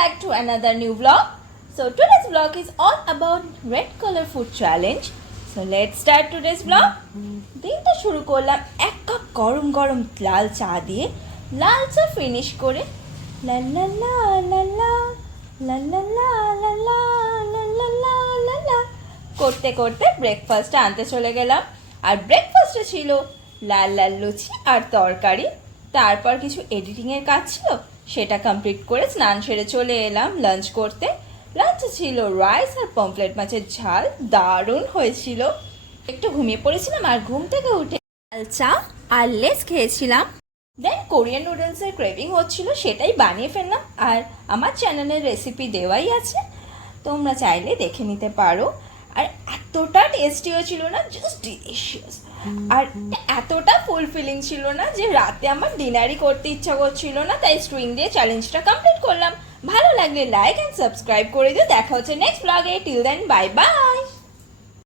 back to another new vlog. So today's vlog is all about red color food challenge. So let's start today's vlog. দিনটা শুরু করলাম এক cup গরম গরম লাল চা দিয়ে। লাল চা ফিনিশ করে লা লা লা লা লা লা লা লা লা লা লা লা লা লা লা করতে করতে ব্রেকফাস্টে আনতে চলে গেলাম। আর ব্রেকফাস্টে ছিল লাল লাল লুচি আর তরকারি। তারপর কিছু এডিটিংয়ের কাজ ছিল, সেটা কমপ্লিট করে স্নান সেরে চলে এলাম লাঞ্চ করতে। লাঞ্চে ছিল রাইস আর পমফ্লেট মাছের ঝাল, দারুণ হয়েছিল। একটু ঘুমিয়ে পড়েছিলাম আর ঘুম থেকে উঠে লাল চা আর লেস খেয়েছিলাম। দেন কোরিয়ান নুডলসের ক্রেভিং হচ্ছিল, সেটাই বানিয়ে ফেললাম। আর আমার চ্যানেলের রেসিপি দেওয়াই আছে, তোমরা চাইলে দেখে নিতে পারো। আর এতটা টেস্টিও ছিল না, জাস্ট ডিলিশিয়াস। আর এতটা ফুলফিলিং ছিল না যে রাতে আমার ডিনারই করতে ইচ্ছা করছিল না, তাই স্ট্রিং দিয়ে চ্যালেঞ্জটা কমপ্লিট করলাম। ভালো লাগলে লাইক অ্যান্ড সাবস্ক্রাইব করে দিও। দেখা হচ্ছে নেক্সট ব্লগে। Till then bye by.